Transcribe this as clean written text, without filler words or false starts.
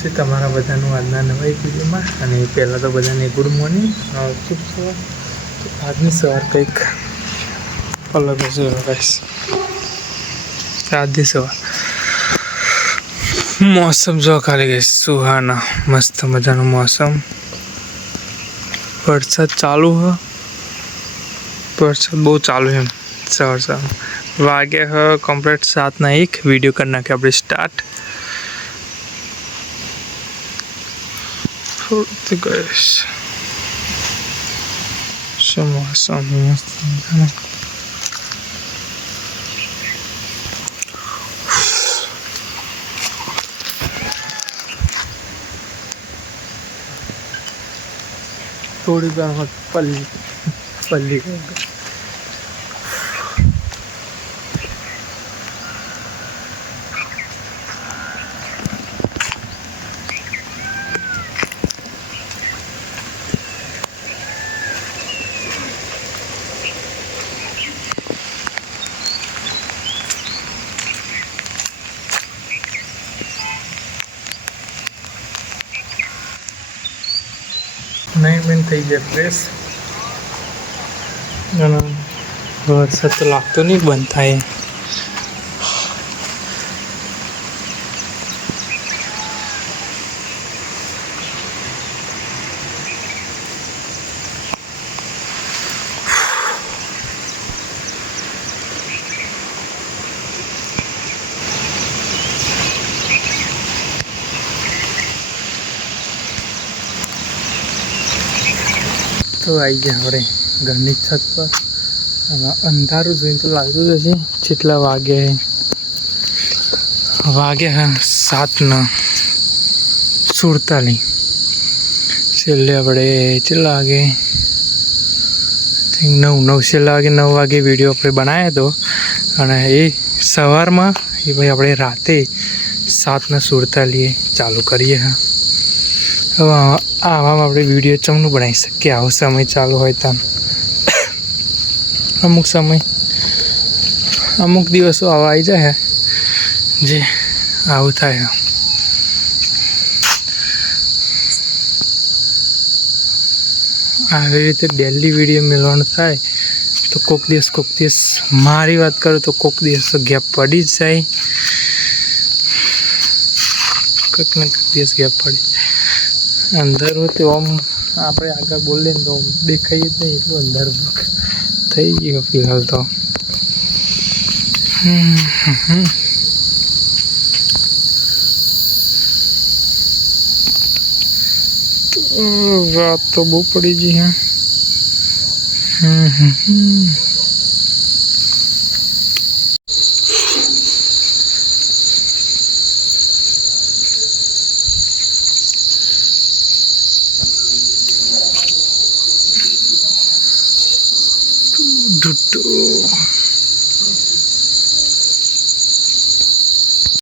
છે તમારા બધાનું આજના નવા એક વિડીયોમાં। અને પહેલાં તો બધાને ગુડ મોર્નિંગ, શુભ સવાર। તો આજની સવાર કંઈક અલગ હશે ગાઈસ। આજની સવાર मौसम जो खाली गई सुहाना मस्त मजा मौसम। वरसाद चालू है, वरसाद बहुत चालू है। सवार सवार वागे है कम्प्लीट 7:01। वीडियो करना के अपने स्टार्ट मौसम मस्त। थोड़ी बार पल्ली पल्ली नहीं मैंने थी गया फ्रेश। वरसाद तो लगता नहीं बंद थाय। तो आई गया हमारे घरनी छत पर। अंधारू जो तो लगता जैसे चिटला वागे हैं 7:47। छेल्ले अपने चला आगे 9 वागे वीडियो अपने बनाया तो ये सवार में ये भाई अपने राते 7:47 चालू करिए। हाँ आवा अपने वीडियो चमनु बनाई सके आवो समय चालू होय त। अमुक समय अमुक दिवसों आवा आई जाए जे आवुं थाय। આવી રીતે ડેલી વિડીયો મેળવવાનું થાય તો કોક દિવસ મારી વાત કરું તો કોક દિવસ ગેપ પડી જ જાય, કોઈક ને કોઈક દિવસ ગેપ પડી अंदर होते ओम आप आगे बोले तो देखाई नहीं एट अंदर थी गयो फिलहाल तो। रात तो बहुत पड़ी जी है। डुडू